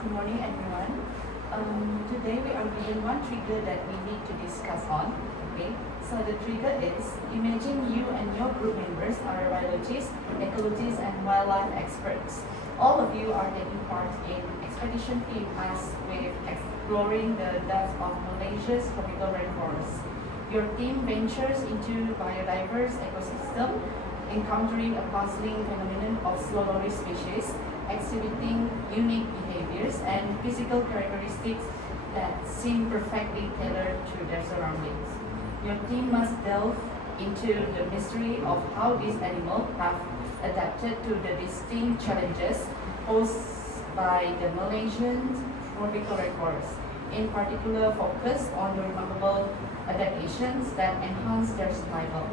Good morning, everyone. Today we are given one trigger that we need to discuss on. Okay, so the trigger is: imagine you and your group members are biologists, ecologists, and wildlife experts. All of you are taking part in expedition team tasked with exploring the depths of Malaysia's tropical rainforest. Your team ventures into biodiverse ecosystem, encountering a puzzling phenomenon of slow loris species exhibiting unique behaviors and physical characteristics that seem perfectly tailored to their surroundings. Your team must delve into the mystery of how these animals have adapted to the distinct challenges posed by the Malaysian tropical rainforest, in particular focus on the remarkable adaptations that enhance their survival.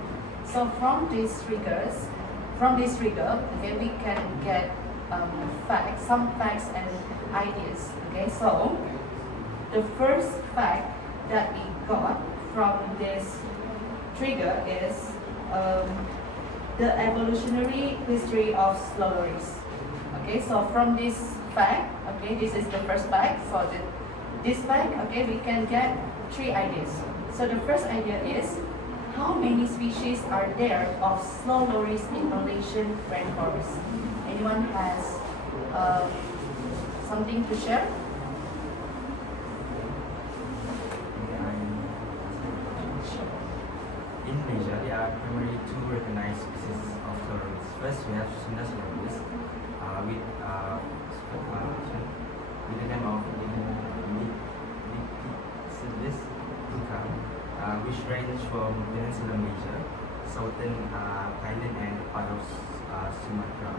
So from this trigger, okay, we can get some facts and ideas. Okay, so the first fact that we got from this trigger is the evolutionary history of slow loris. Okay, so from this fact, okay, this is the first fact. So this fact, okay, we can get three ideas. So the first idea is, how many species are there of slow loris in Malaysian rainforest? Anyone has something to share? In Malaysia, there are primarily two recognized species of slow loris. First, we have Sunda slow loris with the name of Lepidopsis tucum, which range from Peninsular Malaysia, southern Thailand, and part of Sumatra.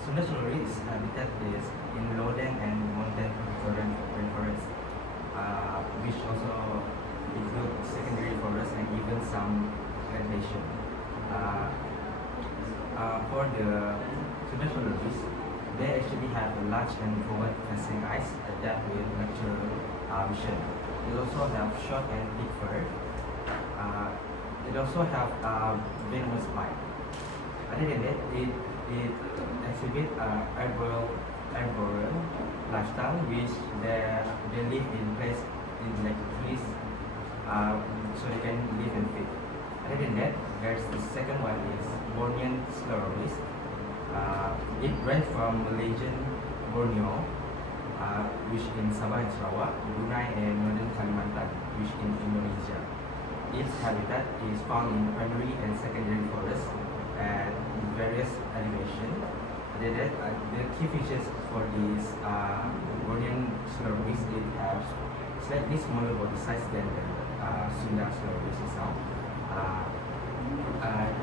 Sunda slow loris habitat is in lowland and mountain rainforest, which also include secondary forest and even some plantation. For the Sunda slow loris, they actually have a large and forward-facing eyes adapt with natural vision. They also have short and thick fur. It also have venomous bite. Other than that, it exhibit arboreal lifestyle, which they live in place in like trees, so they can live and feed. Other than that, there's the second one is Bornean slow loris. It ranges from Malaysian Borneo, which in Sabah and Sarawak, Brunei, and northern Kalimantan, which in Indonesia. Its habitat is found in primary and secondary forests at various elevation. The key features for this Bornean slow loris, it has slightly smaller body size than the Sunda slow loris itself.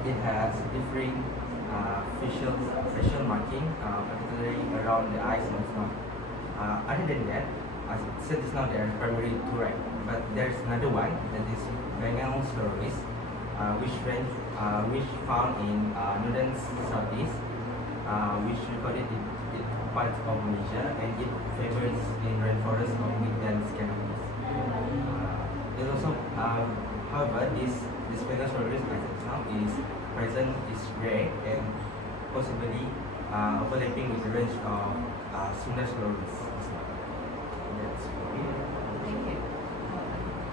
It has differing facial marking, particularly around the eyes and mouth. Other than that, as I said just now, there are primarily two, right? But there's another one that is Bengal slow loris, which found in northern southeast, which recorded in parts of Malaysia, and it favors in rainforests of mid-dense canopies. There's also, however, this Bengal slow loris as itself is present, is rare, and possibly overlapping with the range of Sunda slow loris as well. That's it. Thank you.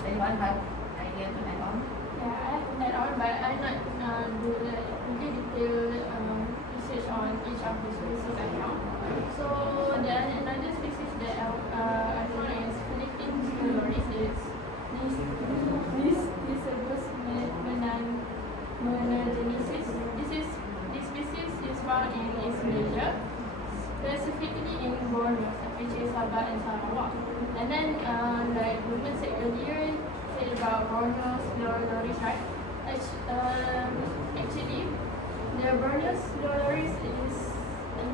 Anyone have idea to add on? Yeah, I have add on, but I'm not do the really detailed research on each of the species I found. So there are another species that I found is Philippine slow loris. It's Nisibus menagenesis. This species is found in East Malaysia, specifically in Borneo, which is Sabah and Sarawak. And then, like women said earlier, said about Borneo slow loris, right? Actually, the Borneo slow loris is,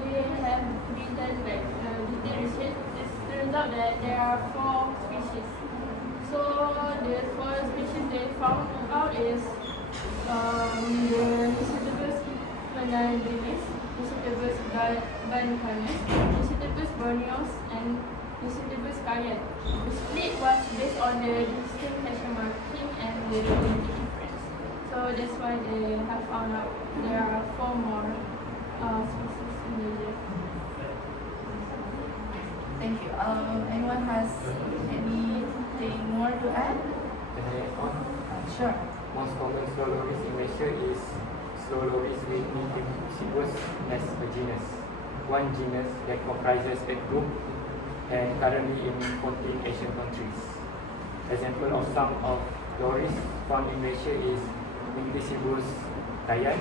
they have been done like detailed research. It turns out that there are 4 species. So the 4 species they found out is the Nisibus menagenesis, Nisibus bancanus, Nisibus borneos, and Nisibus cayenne. The split was based on the distinct facial marking and the genetic difference. So that's why they have found out there are 4 more species in the year. Anyone has anything more to add? Can I add on? Sure. Most common slow loris in Malaysia is slow loris with Pbl as a genus. One genus that comprises a group and currently in 14 Asian countries. Example of some of loris found in Malaysia is Pbl Kayan,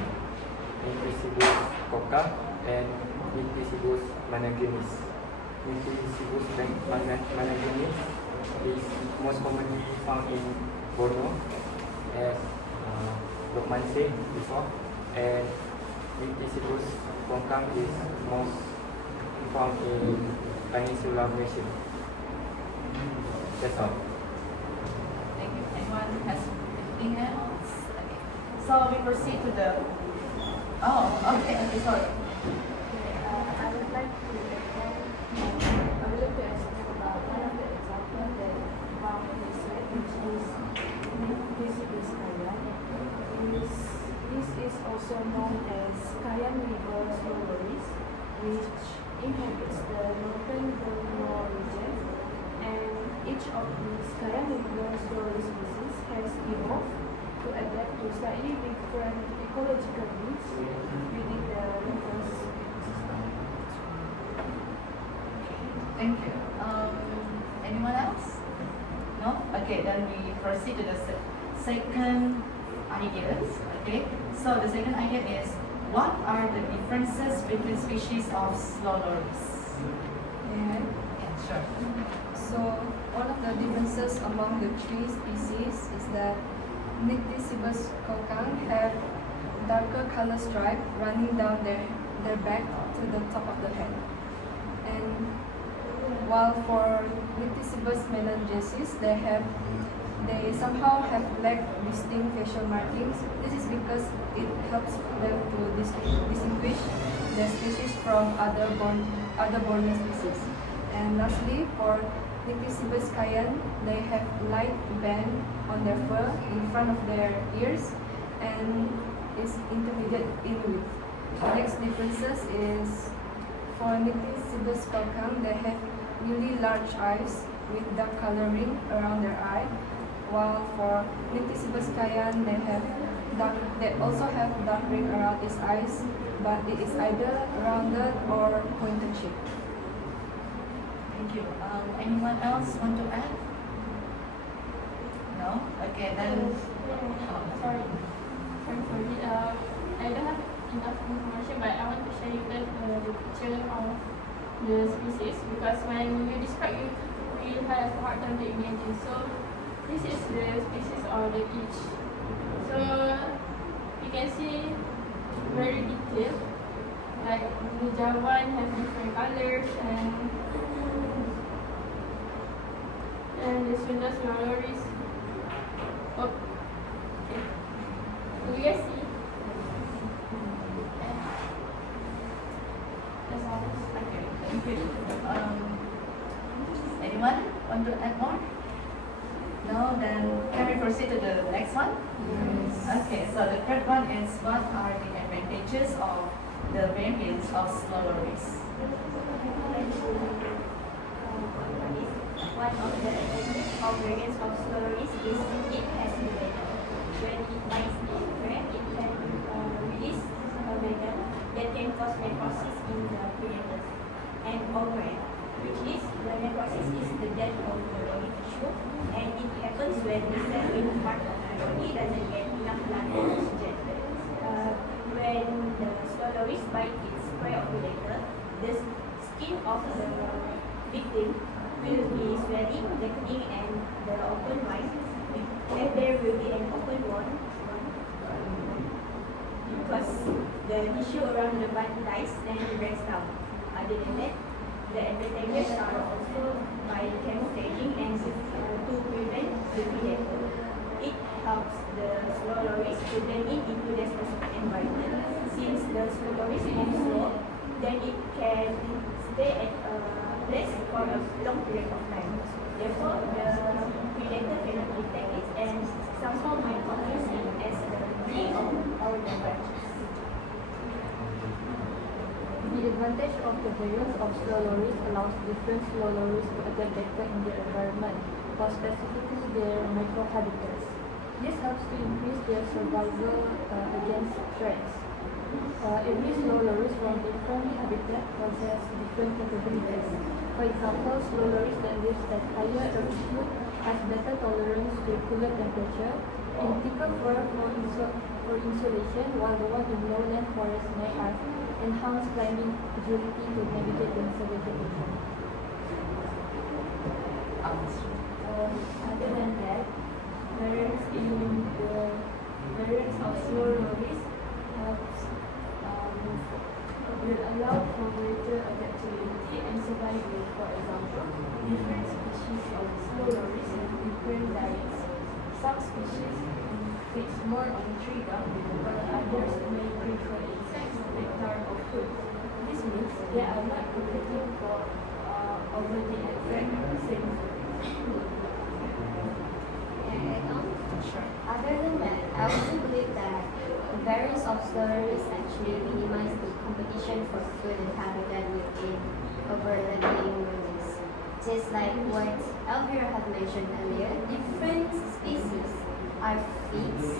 Pbl Coca, and Pbl Managenis. Pbl Managenis is most commonly found in Borneo, as Lokman said before, and Pbl Kongkang is most found in Peninsular Malaysia. That's all. Thank you. Anyone has anything else? Okay. So we proceed to the. Oh, okay. Okay, sorry. I would like to ask about one of the examples that Bob has said, which is Pbl Kayan. This is also known as Kayan River slow loris, which inhabits the northern Borneo region, and each of these Kayan River slow loris species has evolved to adapt to slightly different ecological needs within the local ecosystem. Thank you. Anyone else? No? Okay, then we proceed to the second ideas. Okay, so the second idea is, what are the differences between species of slow loris? Yeah. Yeah, sure. So one of the differences among the three species is that Pbl Kokang have darker color stripe running down their back to the top of the head. And while for Pbl Melangensis, they somehow have lack distinct facial markings. This is because it helps them to distinguish the species from other Borneo species. And lastly, for Pbl Kayan, they have light band on their fur in front of their ears and is intermediate in width. The next differences is for Pbl Kokang, they have really large eyes with dark coloring around their eye, while for Pbl Kayan, they also have dark ring around its eyes, but it is either rounded or pointed shape. Thank you. Anyone else want to add? No? Okay, then. Sorry for it. I don't have enough information, but I want to share you guys the picture of the species, because when you describe it, we have a hard time to imagine. So this is the species or the age. So you can see very detailed. Like the Javan have different colors, and the Sunda slow loris. Oh, okay. Do you guys see? That's all. Okay, thank you. Anyone want to add more? No, then can we proceed to the next one? Yes. Okay, so the third one is, what are the advantages of the variants of slow loris? One of the advantages of variants of slow loris is it has a venom. When it bites the prey, it can release a venom that can cause necrosis in the predators. And overgrowth, which is the necrosis is the death of the body tissue, and it happens when the cell in part of the body doesn't get enough blood and oxygen. When the slow loris bite its prey or predator, the skin of the victim will be swelling, blackening, and the open wound, and there will be an open wound because the tissue around the bite dies and breaks down. Other than that, the advantages are also by camouflaging and to prevent the predator. It helps the slow loris to blend in into their specific environment. Since the slow loris moves slow, then it can stay at a place for a long period of time. Therefore, the predator cannot detect it and somehow might confuse it as the prey or the branches. The advantage of the variance of slow loris allows different slow loris to adapt better in their environment, more specifically their microhabitats. This helps to increase their survival against threats. Every slow loris from different habitat possess different capabilities. For example, slow loris that lives at higher altitude has better tolerance to cooler temperature and thicker fur for insulation, while the one in lowland forest may have enhanced climbing agility to navigate denser vegetation. Other than that, variance in the variance of slow loris will allow for greater adaptability and survival. For example, different species of slow loris have different diets. Some species feed more on tree gum, while others may prefer insects, nectar, or fruit. This means they are not competing for over the exact same food. Other than that, I also believe that the variance of slurs actually minimize the competition for food and habitat within overlapping ranges. Just like what Elvira had mentioned earlier, different species are feeds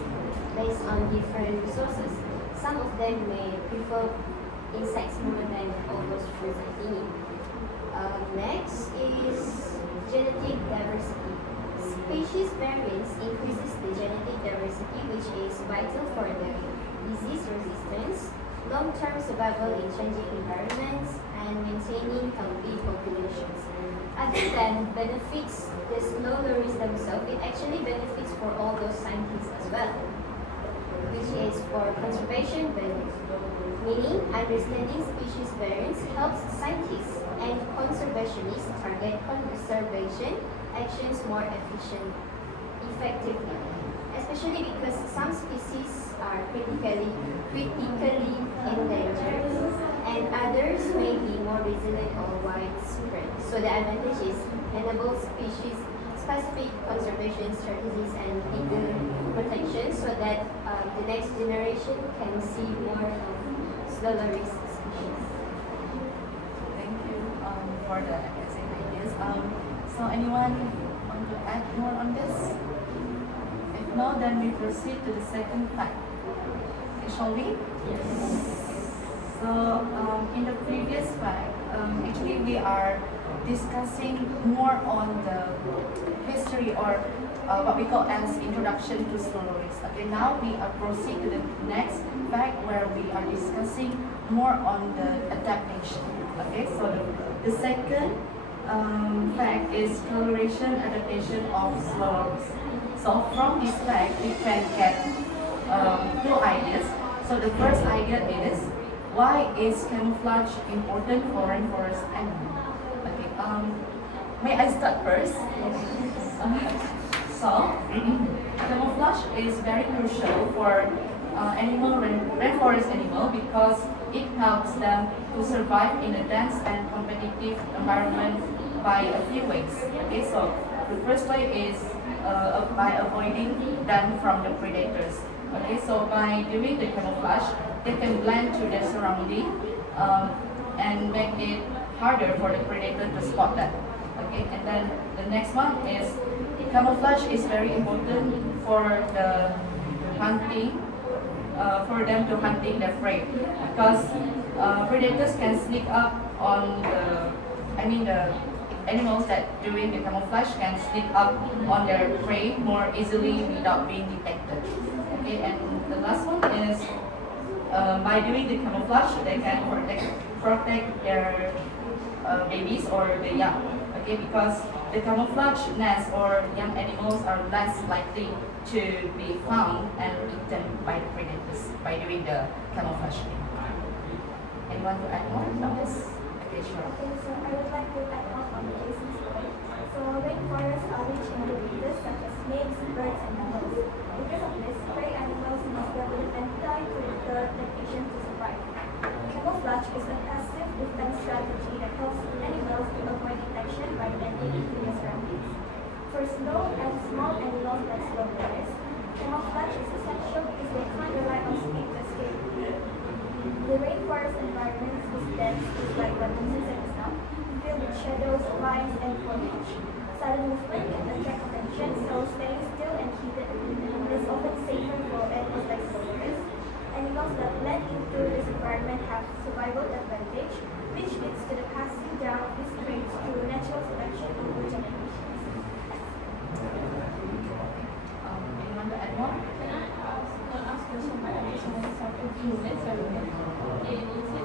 based on different resources. Some of them may prefer insects more than all those fruits and eat. Next is genetic diversity. Species variance increases the genetic diversity, which is vital for the disease resistance, long-term survival in changing environments, and maintaining healthy populations. Other than benefits the slow loris themselves, it actually benefits for all those scientists as well, which is for conservation value. Meaning, understanding species variance helps scientists and conservationists target conservation actions more effectively, especially because some species are critically endangered and others may be more resilient or widespread. So the advantage is enable species specific conservation strategies and legal protection so that the next generation can see more of slow loris species. Thank you for the amazing ideas. So anyone want to add more on this? If no, then we proceed to the second fact. Okay, shall we? Yes. So in the previous fact, actually we are discussing more on the history or what we call as introduction to slow loris. Okay, now we are proceed to the next fact where we are discussing more on the adaptation. Okay, so the second fact is coloration adaptation of slow loris. So from this fact we can get two ideas. So the first idea is why is camouflage important for rainforest animal? Okay, may I start first? So camouflage is very crucial for rainforest animal because it helps them to survive in a dense and competitive environment by a few ways. Okay, so the first way is by avoiding them from the predators. Okay, so by doing the camouflage, they can blend to their surrounding and make it harder for the predator to spot them. Okay, and then the next one is camouflage is very important for the hunting, for them to hunting their prey because predators can sneak up on the animals that doing the camouflage can sneak up on their prey more easily without being detected. Okay, and the last one is by doing the camouflage, they can protect their babies or the young. Okay, because the camouflage nests or young animals are less likely to be found and eaten by the predators by doing the camouflage. Anyone to add more on this? Okay, sure. Okay, so I would like to add on the Jason's point. So rainforests are rich in predators such as snakes, birds, and mammals. Because of this, prey animals must develop anti-predator adaptation to survive. Camouflage is a passive defense strategy that helps animals to avoid detection by blending into their surroundings. For slow and small animals like slow loris, camouflage is essential because they can't rely on speed to escape. The rainforest environment is dense, just like what Moses said just now, filled with shadows, vines, and foliage. Sudden movement can attract attention, so staying still and hidden is often safer for animals like soldiers. Animals that blend into this environment have survival advantage, which leads to the passing down of these traits through natural selection over generations. Anyone to add more? Can I ask question about additional self-improvement? It says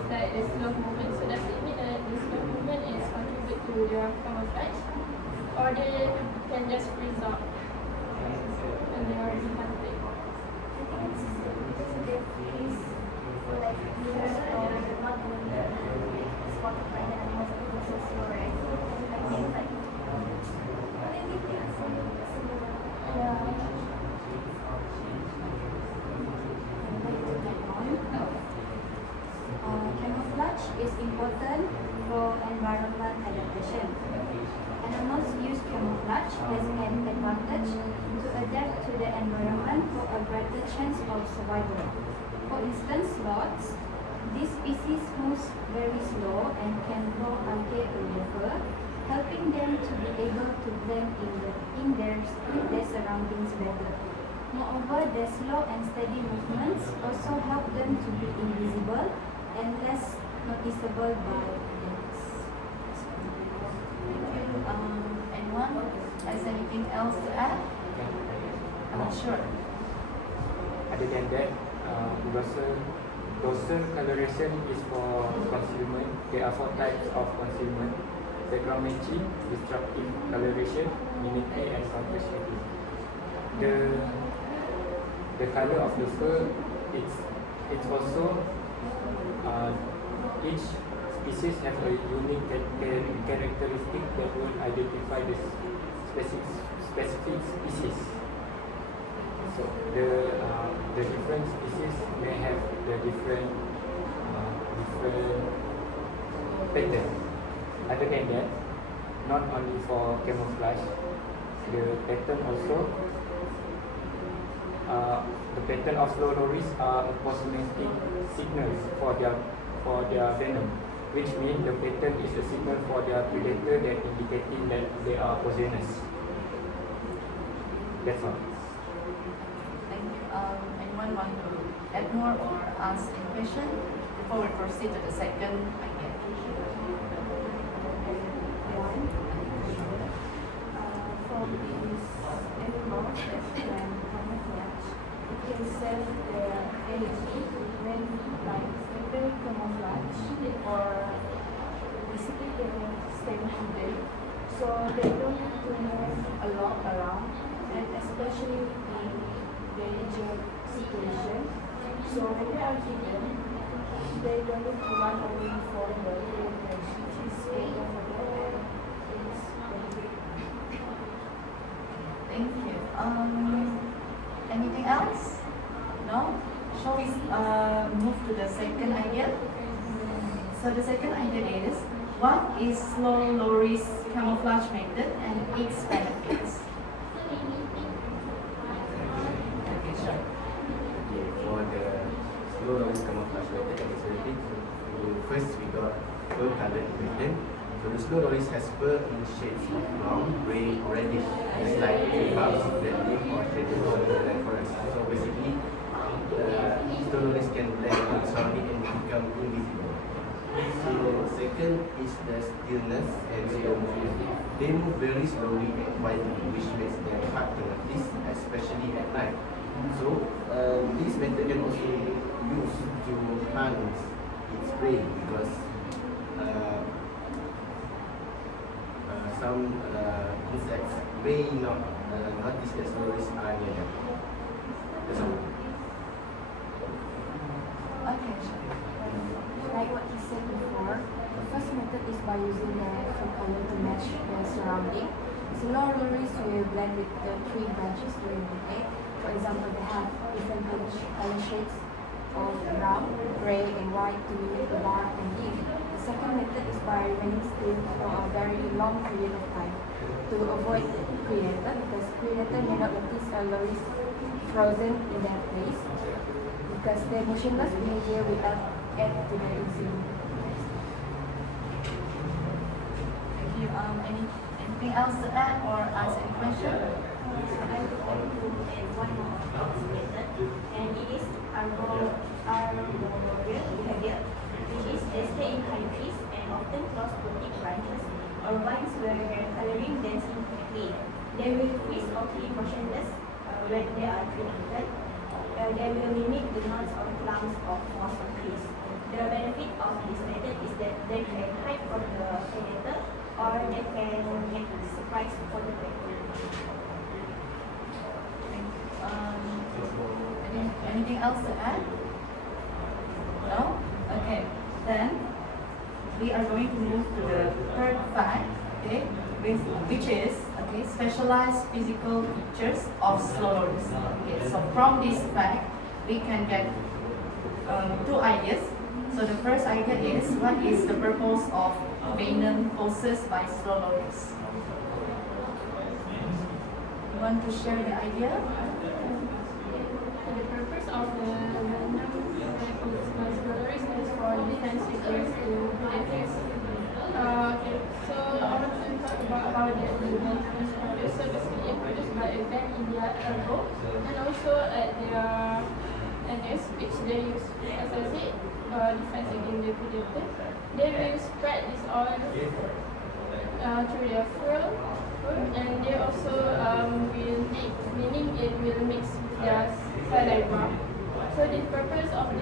that the slow movement, so does it mean that the slow movement is contribute to their camouflage? Or they can just freeze up when they are hunted? I think it's because they freeze like years or not really spotted by the animals because they're so slow, right? I think like maybe things similar. Yeah. Camouflage is important for environment adaptation. Animals use camouflage as an advantage to adapt to the environment for a greater chance of survival. For instance, sloths. This species moves very slow and can go under a river, helping them to be able to blend in their surroundings better. Moreover, their slow and steady movements also help them to be invisible and less noticeable by others. Thank you. Anyone has anything else to add? Sure. Other than that, dorsal coloration is for concealment. There are 4 types of concealment: saccharomachy, disruptive coloration, mimicry, and contrastivity. The color of the fur, it's also each species have a unique characteristic that will identify the specific species. So the different species may have the different pattern. Other than that, not only for camouflage, the pattern also the pattern of slow lories are approximating signals for their venom, which means the pattern is a signal for their predator that indicating that they are poisonous. That's all. Thank you. Anyone want to add more or ask any question before we proceed to the second idea? For these animals that can camouflage, it can save their energy when like they camouflage or basically they will stay hidden, so they don't need to move a lot around, and especially in danger situation. So when they are hidden, they don't need to run away from the predator, which is way over there. It's very big. Thank you. Anything else? No? Shall we move to the second idea? So the second idea is, what is slow loris camouflage method and its benefits? Okay, sure. Okay, for the slow loris camouflage method and its benefits, first we got fur color ingredient. So the slow loris has fur in shades of brown, grey, reddish. It's like bugs that live or shaded on the rainforest. So basically, slow loris can blend with surrounding and become invisible. So second is the stillness and slow movement. They move very slowly and quietly, which makes them hard to notice, especially at night. So this method can also be used to hunt its prey because some insects may not notice that slow loris are near them. That's all. Okay, sure. Like what he said before, the first method is by using the fur color to match their surrounding. Slow loris will blend with the tree branches during the day. For example, they have different color shades of brown, grey, and white to mimic the bark and leaf. The second method is by remaining still for a very long period of time to avoid predator, because predator may not notice a loris frozen in their place, because their motionless behavior without add to the exam. Thank you. Anything else to add or ask any question? I would like to add one more method, and it is arboreal behavior, which is they stay in high trees and often close to thick branches or vines where their coloring blends in quickly. They will freeze or be motionless when they are predated. They will mimic the notes or clumps of most of trees. The benefit of this method is that they can hide from the predator or they can make a surprise for the predator. Anything else to add? No? Okay. Then we are going to move to the third fact, okay, which is specialized physical features of slow loris. Okay, so from this fact we can get two ideas. So the first idea is, what is the purpose of venom possessed by slow loris? You want to share the idea? The purpose of the venom is for defense against the predators. Okay, so I want to talk about how the venom is produced. So basically, it's produced by a vein in their elbow and also at their anus, which they use, as I said, defense against the predator. They will spread this oil through their fur, and they also will leak, meaning it will mix with their saliva. So the purpose of the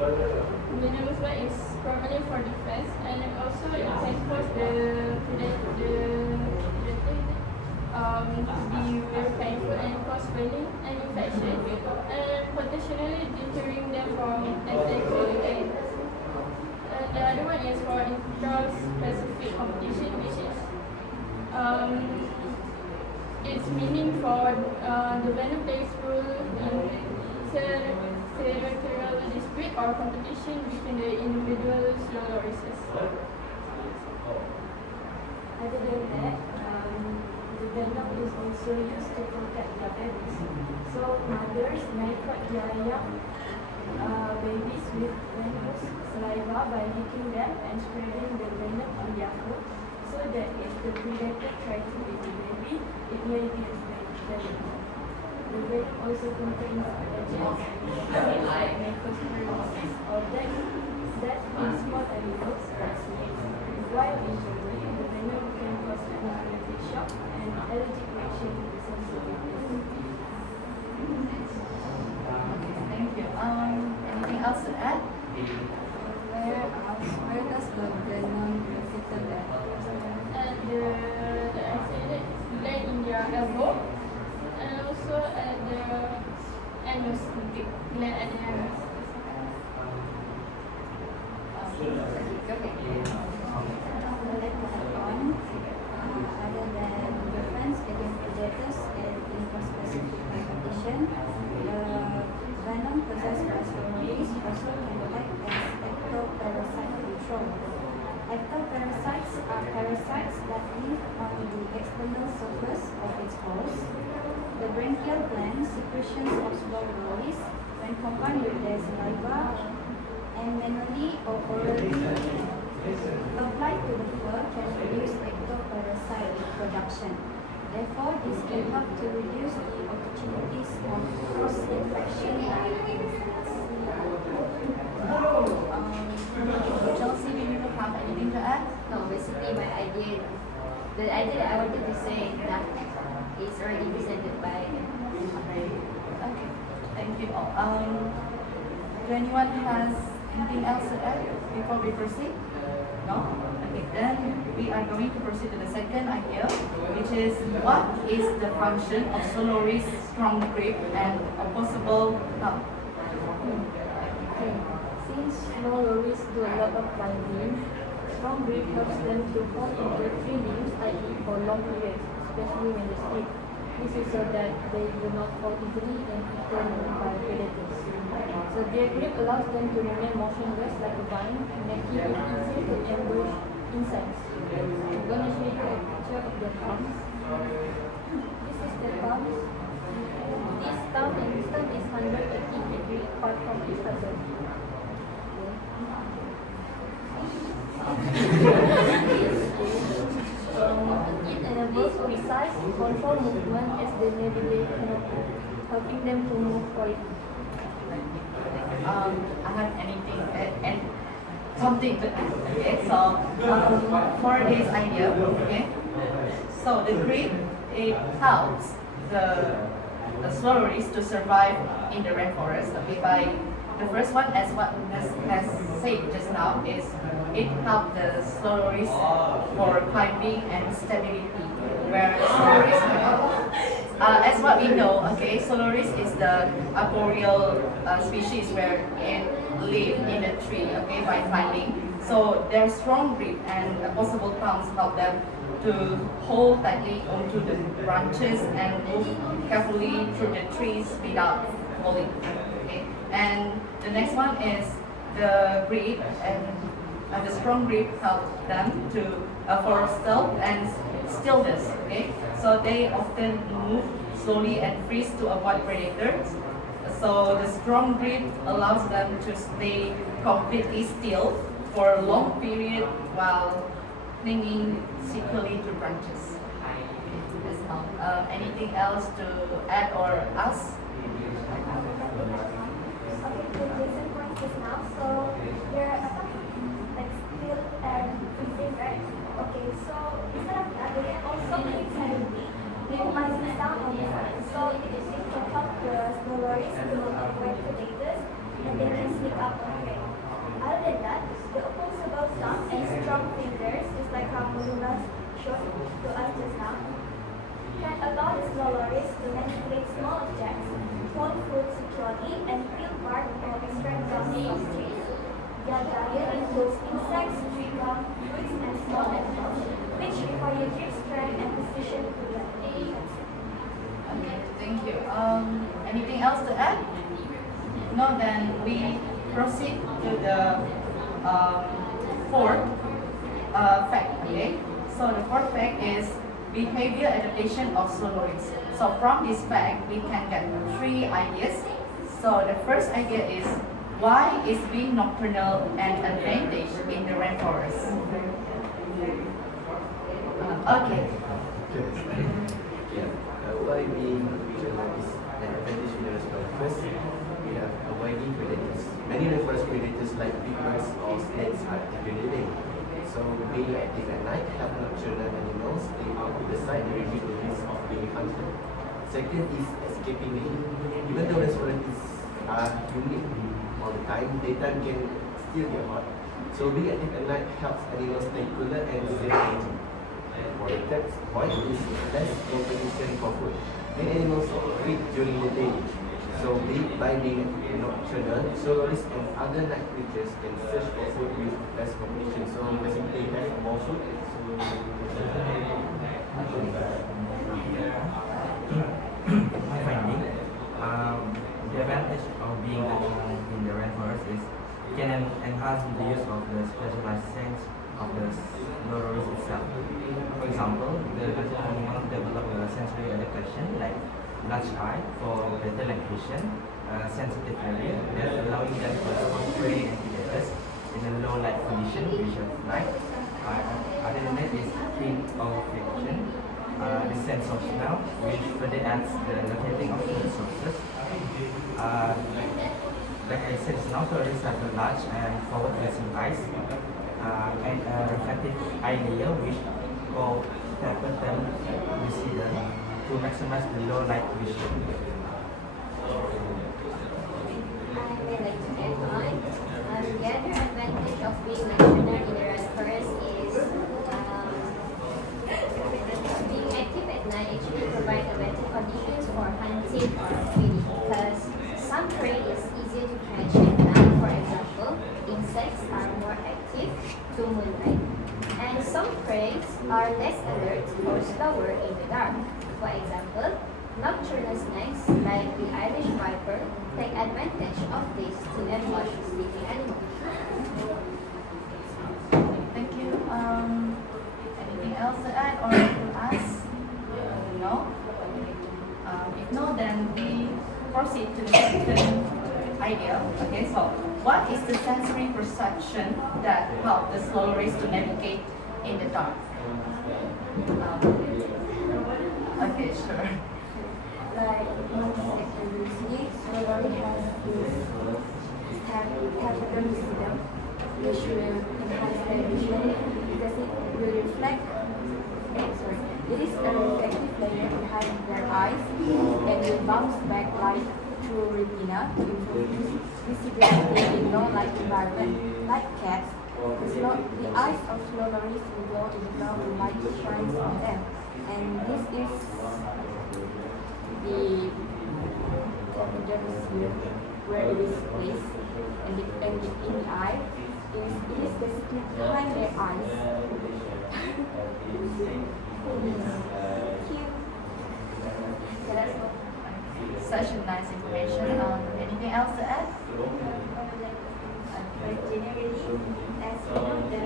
venomous one is primarily for defense, and also it can cause the predator to be very painful and cause swelling and infection, and potentially deterring them from attacking again. The other one is for intra-specific competition, which is its meaning for the venom plays role in territorial dispute or competition between the individual slow lorises. Other than that, the venom is also used to protect their babies. So mothers may cut their young babies with venomous saliva by licking them and spreading the venom on their food, so that if the predator tries to eat the baby, it may get venom. The venom also contains agents that may cause paralysis or death in small animals like snakes. While in children, the venom can cause anaphylactic shock and allergic reaction to the sensitive. Thank you. Anything else to add? Where does the venom located at? And I said it lay in their elbow, and also at the anus, big gland at the anus. Other than defense against predators and intraspecific competition, the venom possessed by slow-loris also can act as ectoparasite control. Ectoparasites are parasites that live on the external surface of its host. The branchial gland secretions of slow-loris, when combined with their saliva and manually or orally applied to the fur, can reduce ectoparasite production. Therefore, this can help to reduce the opportunities of cross-infection like Chelsea, do you have anything to add? No, basically the idea that I wanted to say that is already presented by. Okay, thank you all. Do anyone has anything else to add before we proceed? No? Okay, then we are going to proceed to the second idea, which is, what is the function of slow loris strong grip and opposable help? Since slow loris do a lot of climbing, strong grip helps them to hold onto tree limbs tightly for long periods, especially when they sleep. This is so that they do not fall easily and eaten by predators. So their grip allows them to remain motionless like a vine, making it easy to ambush insects. I'm going to show you a picture of their thumbs. This is their thumbs. This thumb and this thumb is 180 degree control movement as they navigate canopy, helping them to move quietly. I have anything and something to add. Okay, so for this idea, okay, so the grip it helps the slurries to survive in the rainforest. Okay, by the first one, as what has said just now, is it helps the slurries for climbing and stability. Where slurries, as what we know, okay, Solaris is the arboreal species where it live in a tree, okay, by climbing. So their strong grip and opposable thumbs help them to hold tightly onto the branches and move carefully through the trees without falling. Okay, and the next one is the grip and the strong grip help them to for stealth and stillness. Okay, so they often move slowly and freeze to avoid predators. So the strong grip allows them to stay completely still for a long period while clinging securely to branches. That's all. Anything else to add or ask? Okay, the Jason point is now. So they're like still and freezing, right? Okay, so instead of that, they can also keep silently, minimizing sound on the side. So it can help the slurries to avoid predators and they can sneak up on prey. Other than that, the opposable thumb and strong fingers, just like how Muluna showed to us just now, can allow the slurries to manipulate small objects, hold food securely, and peel bark or extract gums from trees. Their diet includes insects, tree gum, fruits, and small animals, which require grip strength and precision to their defense. Okay, thank you. Anything else to add? No, then we proceed to the fourth fact. Okay, so the fourth fact is behavior adaptation of slurries. So from this fact, we can get three ideas. So the first idea is why is being nocturnal an advantage in the rainforest? Okay. Why being nocturnal is an advantage in the rainforest? First, we have avoiding predators. Many rainforest predators like big birds or snakes are intimidating. So being active at night helps nocturnal animals stay out of the sight and reduce the risk of being hunted. Second is escaping the heat. Even though rainforests are humid all the time, daytime can still get hot. So being active at night helps animals stay cooler and save energy. For the third point is less competition for food. Many animals feed during the day. So by being nocturnal, soloists and other night creatures can search for food with less competition. So basically they have more food. My finding, the advantage of being in the rainforest is it can enhance the use of the specialized sense of the slurries itself. For example, the animals develop a sensory adaptation like large eye for better location, sensitive area, that allowing them to spot prey and predators in a low light condition, which is night. Other than that is keen olfaction, the sense of smell, which further adds the locating of food sources. Like I said, slurries have a large and forward-facing eyes, and a reflective eye layer, which called tapetum lucidum, to maximize the low light vision. I would like to add on. The other advantage of being nocturnal in the rainforest is being active at night actually provide a better conditions for hunting or feeding because some prey is easier to catch at night. For example, insects are more active to moonlight, and some prey are less alert or slower in the dark. For example, nocturnal snakes like the Irish viper take advantage of this to ambush sleeping animals. Thank you. Anything else to add or to ask? No? If no, then we proceed to the second idea. Okay, so what is the sensory perception that help the slurries to navigate in the dark? Okay, sure. Like previously, Slowly has this capital system which will enhance their vision because it will reflect. It is a reflective layer behind their eyes and will bounce back light through retina to improve visibility in low light environment. Like cats, the eyes of slow lories will glow even though the light shines on them. And this is the dermis here where it is placed and in the eye. It is basically behind their eyes. Such a nice information. Anything else to add? But generally, as you know, the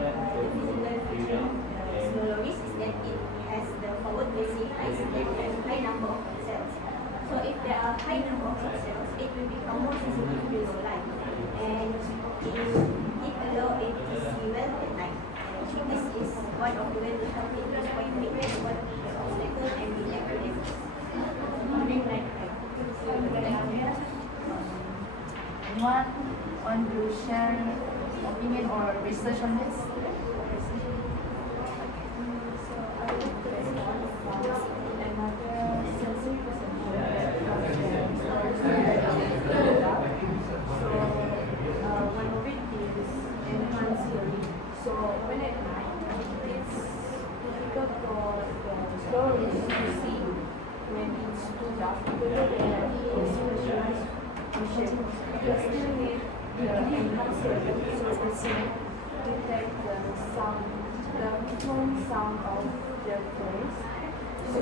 physical feature of slow loris is that it has the forward-facing eyes and has high number of cells. So if there are high number of cells, it will become more sensitive to low light, and it allows it to see well at night. So this is one of the ways to help it to point what the obstacle and the academics during night time. Anyone want to share opinion or research on this? So I would like to respond about another sensory perception that comes from stories So one of it is enhanced hearing. So when at night, it's difficult for the stories to see when it's too dark because they have specialized vision. They still need the enhanced hearing so they can detect the sound, the tone sound of their voice. So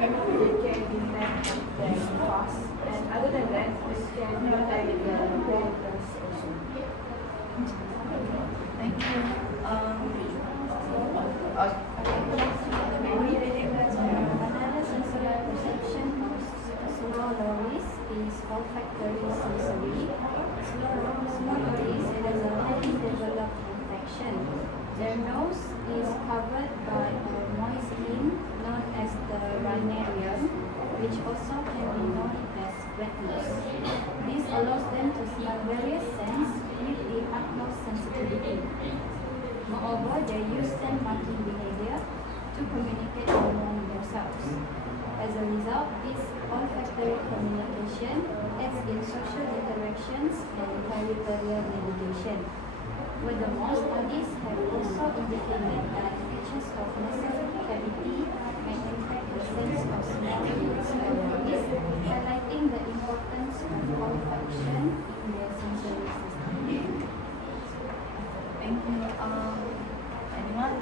they can detect them fast. And other than that, they can detect the predators also. Thank you. Another sensory perception of slow loris is olfactory sensory. Slow loris has a highly developed olfaction. Their nose is covered by a moist skin known as the rhinarium, which also can be known as red nose. This allows them to smell various scents with the utmost sensitivity. Moreover, they use scent marking behavior to communicate among themselves. As a result, this olfactory communication aids in social interactions and territorial navigation. Furthermore, studies have also indicated that features of nasal cavity may impact the sense of smell in slow-loris, highlighting the importance of olfaction in their sensory system. Thank you. Anyone?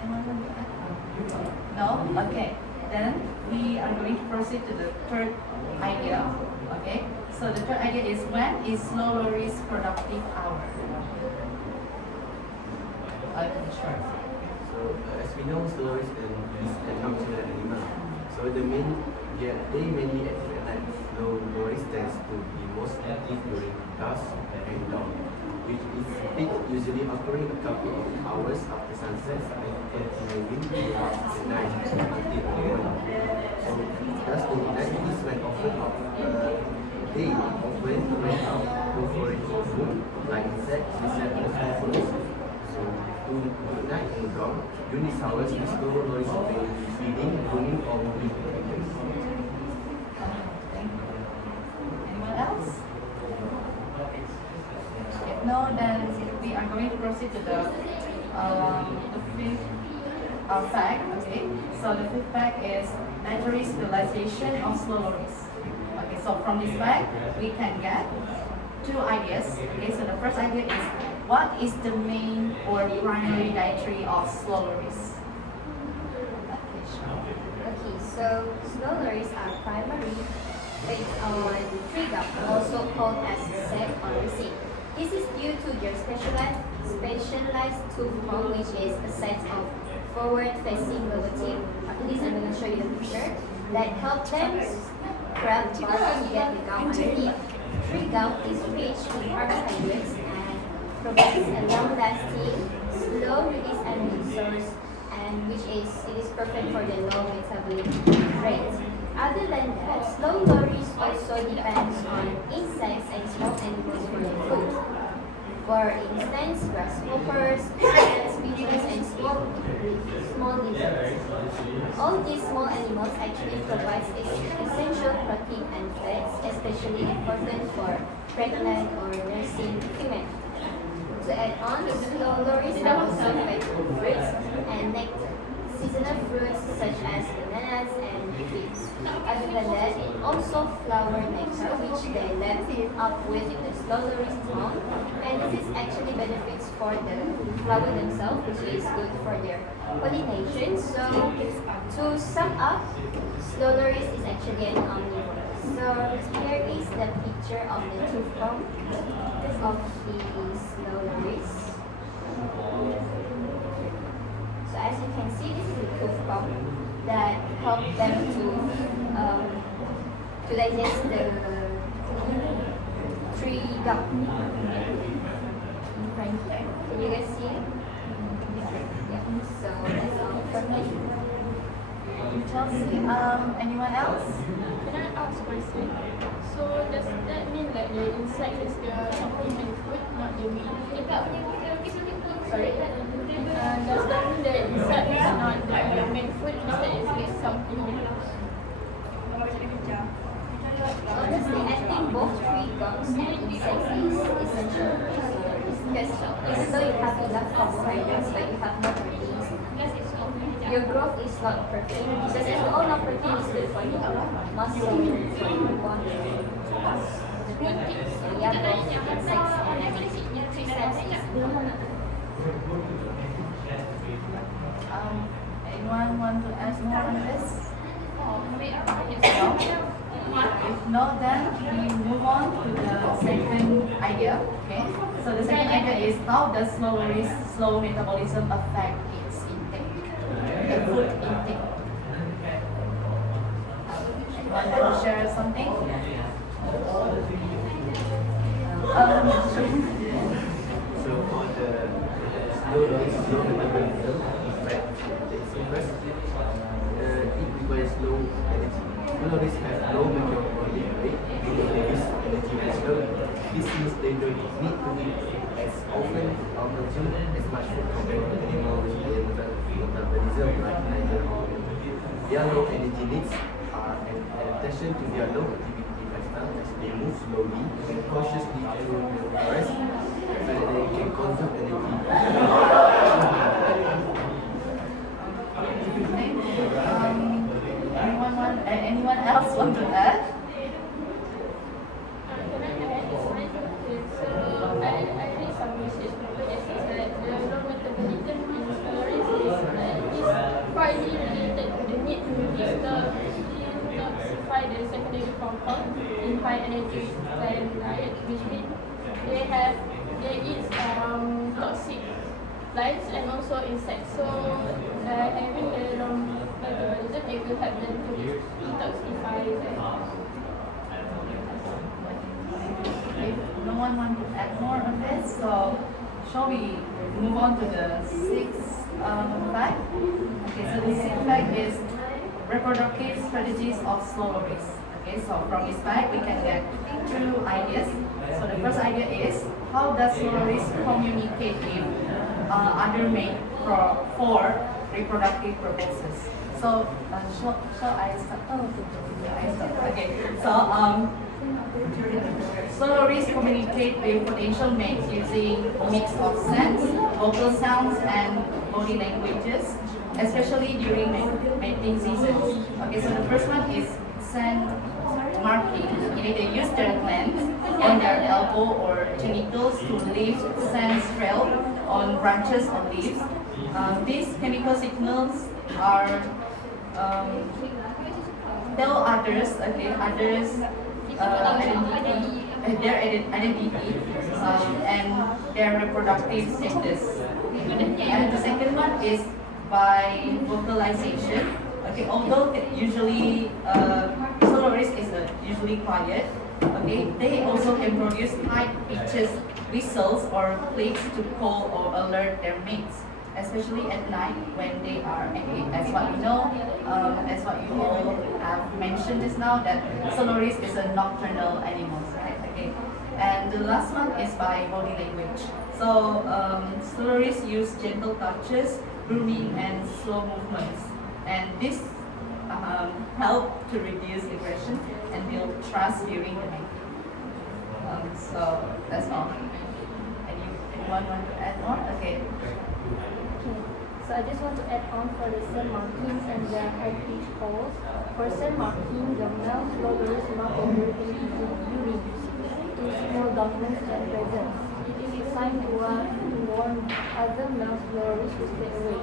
Anyone want to add? No? Okay. Then we are going to proceed to the third idea. Okay. So the third idea is, when is slow loris productive hour? Okay, sure. So as we know, slow loris is a nocturnal animal. So they mainly active at night. Slow loris tends to be most active during dusk and dawn, which is peak usually occurring a couple of hours after sunset and continuing throughout the night until early morning. So thus the night is when often they often went out to forage for food, like insects, lizards, and frogs. So to night and dawn, during these hours, the slow loris may be feeding, grooming, or moving activities. Thank you. Anyone else? If no, then we are going to proceed to the fifth fact. Okay. So the fifth fact is battery stabilization of slow loris. Okay. So from this fact, we can get two ideas. Okay. So the first idea is, what is the main or primary dietary of slow loris? Okay, sure. Okay, so slow loris are primarily based on tree gum, also called as sac or receipt. This is due to their specialized tooth form, which is a set of forward-facing lower teeth. After this, I'm going to show you the picture that help them grab bottom to get the gum underneath. Tree gum is rich in carbohydrates and provides a long-lasting, slow-release energy source, and it is perfect for the low metabolic than that, slow lorries also depends on insects and small animals for their food. For instance, grasshoppers, ants, pigeons, and small lizards. All these small animals actually provide essential protein and fats, especially important for pregnant or nursing women. To add on, slow lorries are also fed on fruits and nectar, seasonal fruits such as bananas and figs. Other than that, it also flower nectar, which they lap up with in the slow lorries tongue, and this is actually benefits for the flower themselves, which is good for their pollination. So, to sum up, slow lorries is actually an omnivore. So, here is the picture of the tooth comb of the slow lorries. So as you can see, this is a tooth comb that help them to digest the tree gum. Right there. Can you guys see it? Yeah. So that's all for me. Chelsea, anyone else? Can I ask a question? So does that mean like the insect is the supplement food, not the meat? Sorry. Does that mean the insect is not the main food, instead it's something else? Honestly, I think both tree gums and insects is essential because even though you have enough carbohydrates but you have no proteins, your growth is not perfect. Because as we all know, protein is good for your muscle, for your bone. So yeah, both insects and tree stems is important. Anyone want to ask more on this? No? If not, then we move on to the second idea. Okay. So the second idea is how does slow metabolism affect its intake, the food intake? Want to share something? So for the slow metabolism effect, first, it requires low energy. Calories have low metabolic rate, meaning they use energy as well. This means they don't need to eat as often or consume as much food compared to animals with metabolism like neither or. Their low energy needs are an adaptation to their low activity lifestyle as they move slowly and cautiously through the forest so that they can conserve energy. Anyone else want to add? Can I add? So I read some research paper that says that the low metabolism in calories is partly related to the need to detoxify the secondary compound in high energy plant diet, which means they eat toxic plants and also insects. So having the low metabolism, it will help them to detoxify If no one wants to add more on this, so shall we move on to the sixth fact? Okay, so the sixth fact is reproductive strategies of slow lorries. Okay, so from this fact we can get two ideas. So the first idea is how does slow lorries communicate with other mates for reproductive purposes? So shall I start? I start. Okay, so slow lorries communicate with potential mates using a mix of scents, vocal sounds, and body languages, especially during mating seasons. Okay, so the first one is scent marking. They use their glands on their elbow or genitals to leave scent trail on branches or leaves. These chemical signals are tell others, their identity and their reproductive status. And the second one is by vocalization. Okay, although usually slow lorries is usually quiet, okay, they also can produce high pitches whistles or clicks to call or alert their mates. especially at night when they are, as what we know, as what you all have mentioned just now, that Soloris is a nocturnal animal, right? Okay. And the last one is by body language. So Soloris use gentle touches, grooming, and slow movements, and this help to reduce aggression and build trust during the mating. So that's all. Anyone want to add more? Okay. So I just want to add on for the cell markings and the high pitch calls. For cell marking, the male Soloris mark the urine to signal dominance and presence. It is a sign to warn other male Soloris to stay away.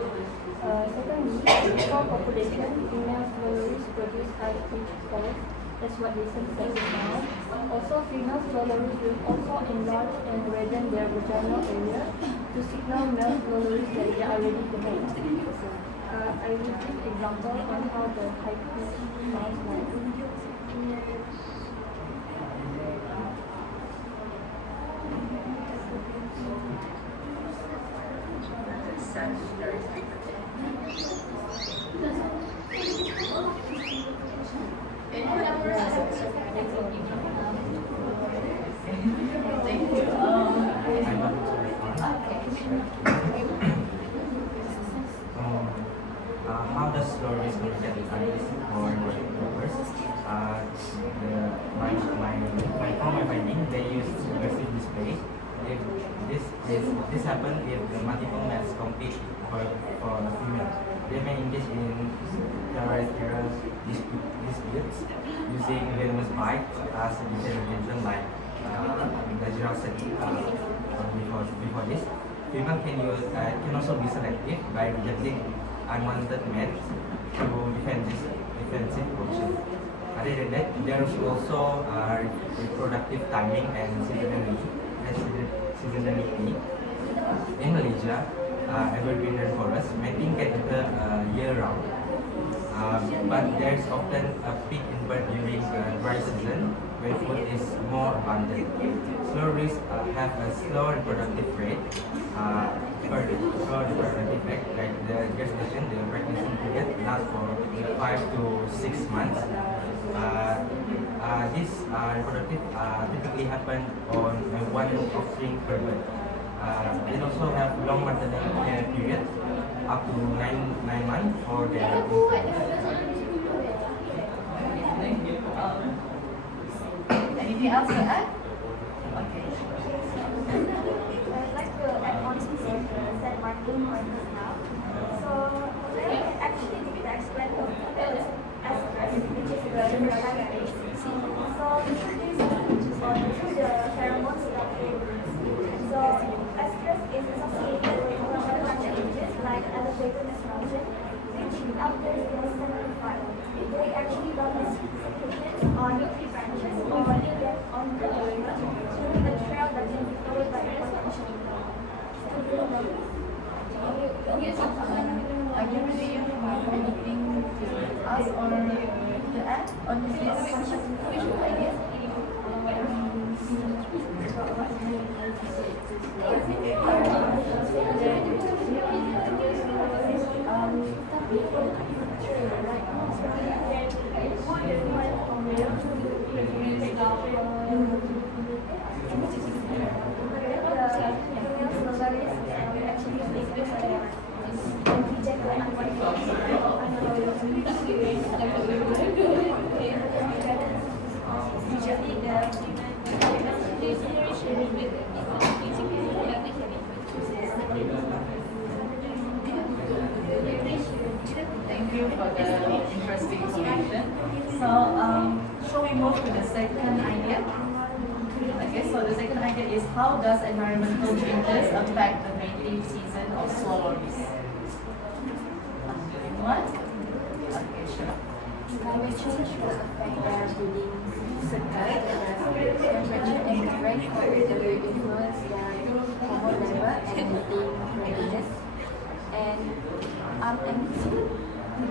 Secondly, for population, female Soloris produce high pitch calls. That's what research says now. Also, female Soloris will also enlarge and redden their vaginal area to signal male Soloris that they are ready to mate. I will give example on how the high pitch sounds like. Thank you. How does Soloris communicate with others or members? From my finding, they use aggressive display. If this happens if the multiple males compete for a female, they may engage in territorial disputes using venomous bites as a determination, like the general said before this. Female can also be selective by rejecting unwanted mates to defend this defensive position. Other than that, there is also reproductive timing and seasonality. In Malaysia, evergreen rainforest, mating can occur year-round. But there's often a peak in birth during dry season when food is more abundant. Soloris have a slow reproductive rate. Slow reproductive rate, like the gestation, the pregnancy period lasts for 5 to 6 months. This reproductive typically happen on one offspring per bird. They also have long maternal care period, up to 9 months for their Anything else to add? Okay. I'd like to add on to the set marking pointers now. So they actually need to explain the aspect, which is the reproductive phase. So this is the pheromones that they release. So estrus is associated with hormonal changes like elevated estrogen, which after the 75, they actually release secretions on tree branches or even on the area during the trail that can be followed by a potential. Are you ready? Anything to ask or to add on this idea? Thank you for the interesting information. So, shall we move to the second idea? Okay, so the second idea is how does environmental changes affect the mating season of swallows? What? Okay, sure. Climate change will affect their breeding circuit, temperature and the rainfall will influence their hormone level and mating readiness. And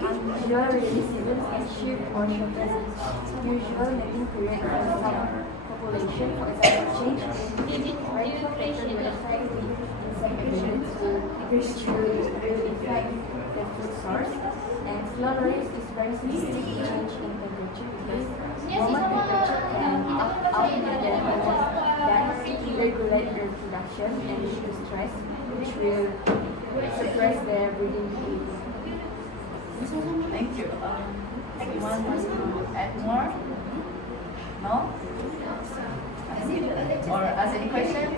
unusual release seasons can shift or shorten usual mating period for some population. For example, change in rainfall pattern will affect the insect populations. which will affect the food source. And slow release is very sensitive to change in temperature because warmer temperature can up the hormones that regulate their production and lead to stress, which will suppress their breeding behavior. Thank you. Anyone wants to add more? No? Or ask any questions?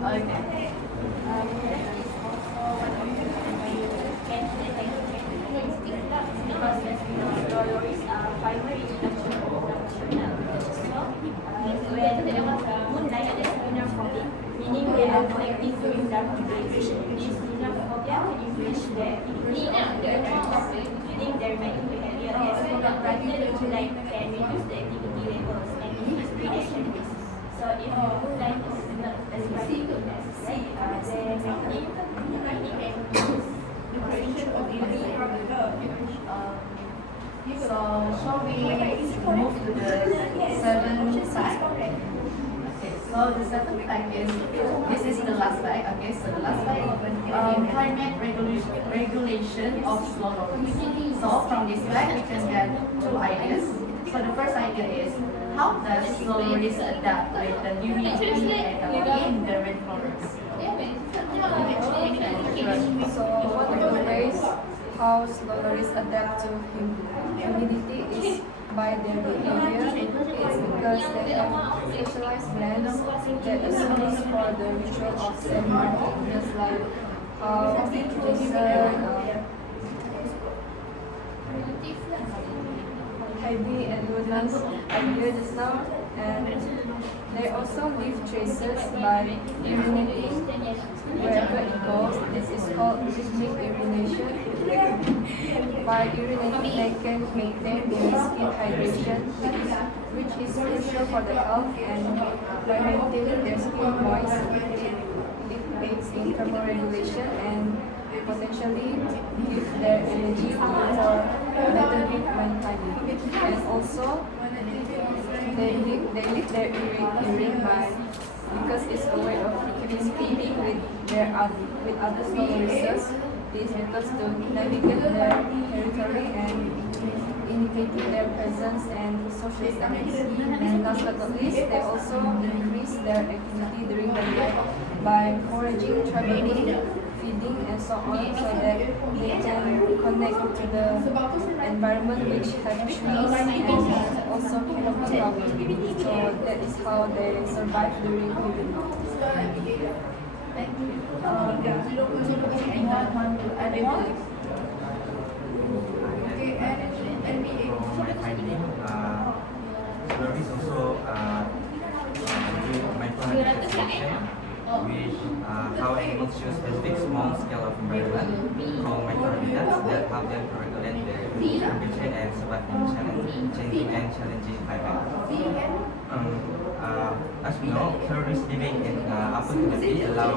Okay. Because calories are primary reduction of nutritional. When moonlight is lunar phobia, meaning they are more active during dark days. This lunar phobia can influence their including their mating behavior as brighter moonlight can reduce the activity levels and increase predation risk. So if your moonlight is not as bright as then mating and So shall we move to the seventh fact? Okay, so the seventh fact is, this is the last fact, okay, so the last fact, climate regulation of slow loris. So from this fact, we can get two ideas. So the first idea is, how does slow loris adapt with the humidity in the rainforest? So one of the ways how slow loris adapt to humidity is by their behavior. It's because they have specialized glands that assumes for the ritual of self-marking, just like how Heidi and Lunas idea just now, and they also leave traces by urinating wherever it goes. This is called rhythmic urination. By urinating, they can maintain their skin hydration, which is crucial for the health, and by maintaining their skin moist, it aids in thermoregulation and potentially give their energy for better grip when climbing. And also, they leave their urine by, because it's a way of communicating with other slow lorises. These methods to navigate their territory and indicating their presence and social status. And last but not least, they also increase their activity during the year by foraging, traveling, feeding, and so on, so that they can connect to the environment which have trees and also canopy cover. So that is how they survive during winter. Thank you. Anyone want to add more? From my finding, loris also do microhabitation, which how animals use specific small scale of environment called microhabitats that help them to regulate their temperature and survive in changing and challenging climate. As we know, loris living in upper canopy allow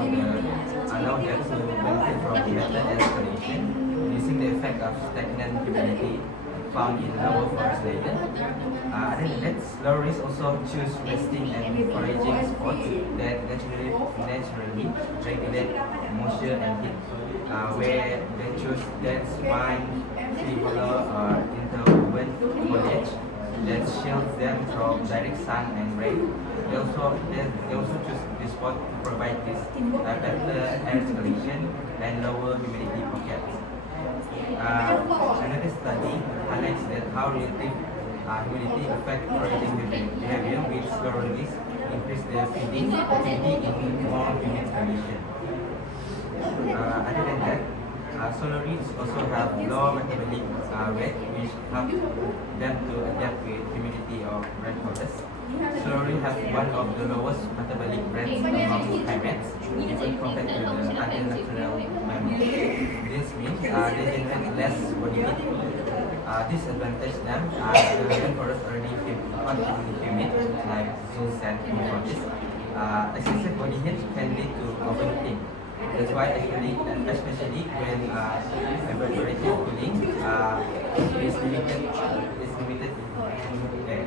them to benefit from the method and explanation, reducing the effect of stagnant humidity found in lower forest layer. Other than that, loris also choose resting and foraging spots that naturally regulate moisture and heat, where they choose dense pine, tree willow, or interwoven foliage that shields them from direct sun and rain. They also choose this spot to provide this better air circulation and lower humidity pockets. Another study highlights that how relative humidity affects foraging behavior, with slow loris increase their feeding activity in more humid conditions. Other than that, slow loris also have low metabolic rate, which help them to adapt with humidity of rainforests. Slow loris have one of the lowest metabolic rates among primates, even compared to the other natural mammals. This means they generate less body heat. This advantage them as the rainforest already hot and humid, like Zoom said before this. Excessive body heat can lead to overheating. That's why especially when evaporative cooling is limited in air.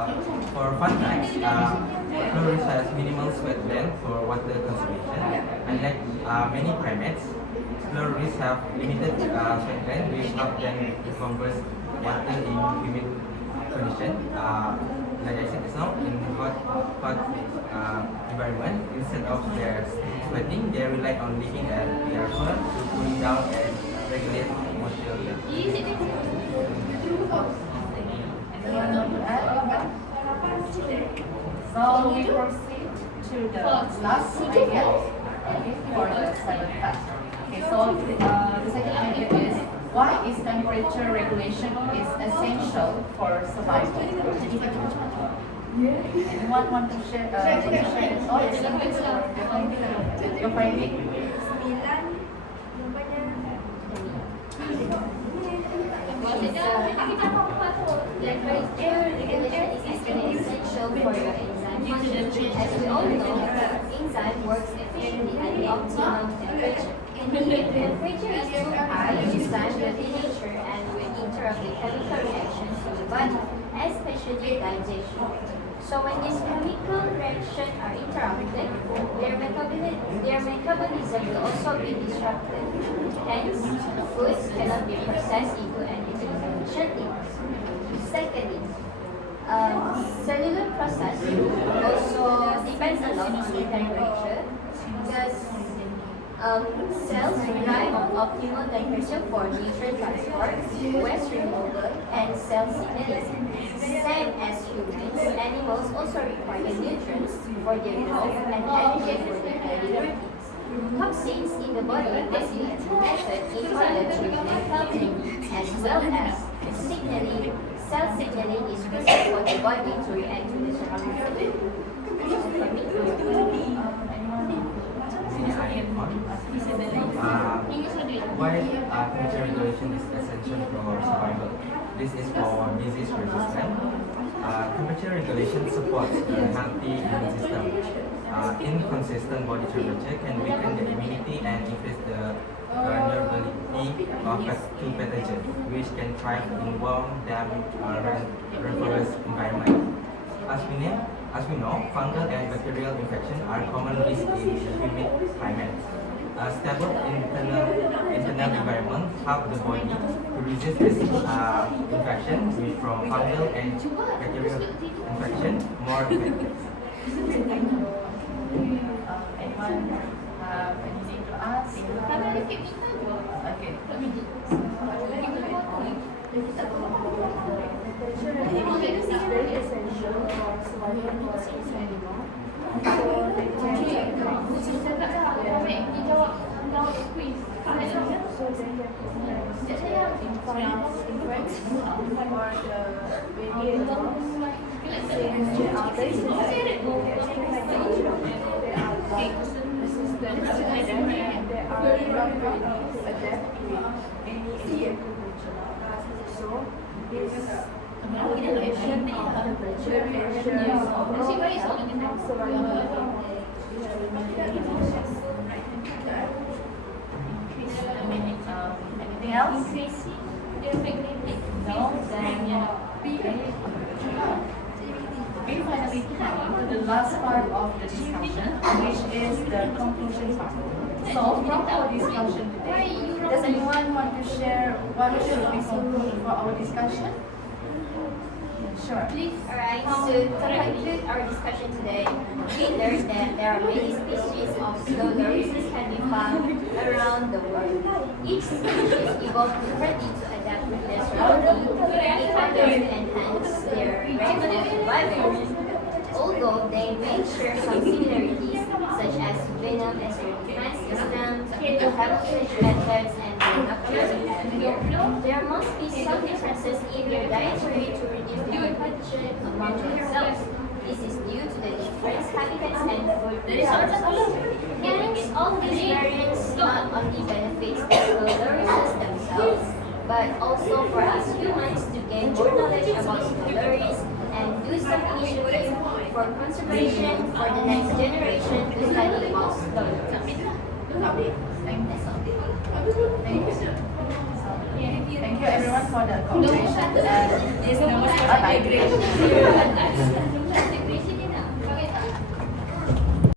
For fun facts, Flores has minimal sweat gland for water conservation. Unlike many primates, Flores have limited sweat gland which help them conserve water in humid condition. Like I said just now, in hot environment, instead of their sweating, they rely on leaving their fur to cool down and regulate moisture level. Anyone want to add? So we proceed to the last idea, okay, for the seventh fact. Okay, so the second idea is why is temperature regulation is essential for survival? Anyone want to share? Oh, it's your finding. Temperature regulation is essential for your enzyme function. As we all know, enzyme works efficiently at the optimum temperature. If temperature is too high, enzyme will denature and will interrupt the chemical reactions in the body, especially digestion. So when these chemical reactions are interrupted, their metabolism will also be disrupted. Hence, foods cannot be processed into energy efficiently. Secondly, cellular process also depends a lot on the temperature because cells rely on optimal temperature for nutrient transport, waste removal, and cell signaling. Same as humans, animals also require nutrients for their growth and energy for their daily routines. Toxins in the body must be excreted in order to remain healthy, as well as signaling. Cell signaling is crucial for the body to react to the surrounding Why temperature regulation is essential for survival? This is for disease resistance. Temperature regulation supports a healthy immune system. Inconsistent body temperature can weaken the immunity and increase the vulnerability to pathogens, which can thrive in warm, damp, reference environment. As we know, fungal and bacterial infections are common risks in humid climates. A stable internal environment helps the body to resist this infection from fungal and bacterial infection more effectively. Anyone have anything to ask? Okay. Temperature is very essential for survival for each animal. So they can infants or the baby animals. Since they are very sensitive to temperature, they are resistant to them and they are not ready to adapt to any extreme temperature. So this regulation of temperature ensures overall health and survival. Anything else? No? Then we finally come to the last part of the discussion, which is the conclusion part. So from our discussion today, does anyone want to share what should we conclude for our discussion? Sure. Alright, so to conclude our discussion today, we learned that there are many species of slow lorises can be found around the world. Each species evolved differently to adapt with their surroundings in order to enhance their range of survival. Although they may share some similarities, such as venom as their defense system, camouflage methods, and their nocturnal behavior, there must be some differences in their dietary to reduce the competition among themselves. This is due to the different habitats and food resources. Hence, all these variants not only benefits the lorises themselves, but also for us humans to gain more knowledge about lorries and do some initiatives for conservation for the next generation to study about lorries. Thank you everyone for the cooperation and bye-bye.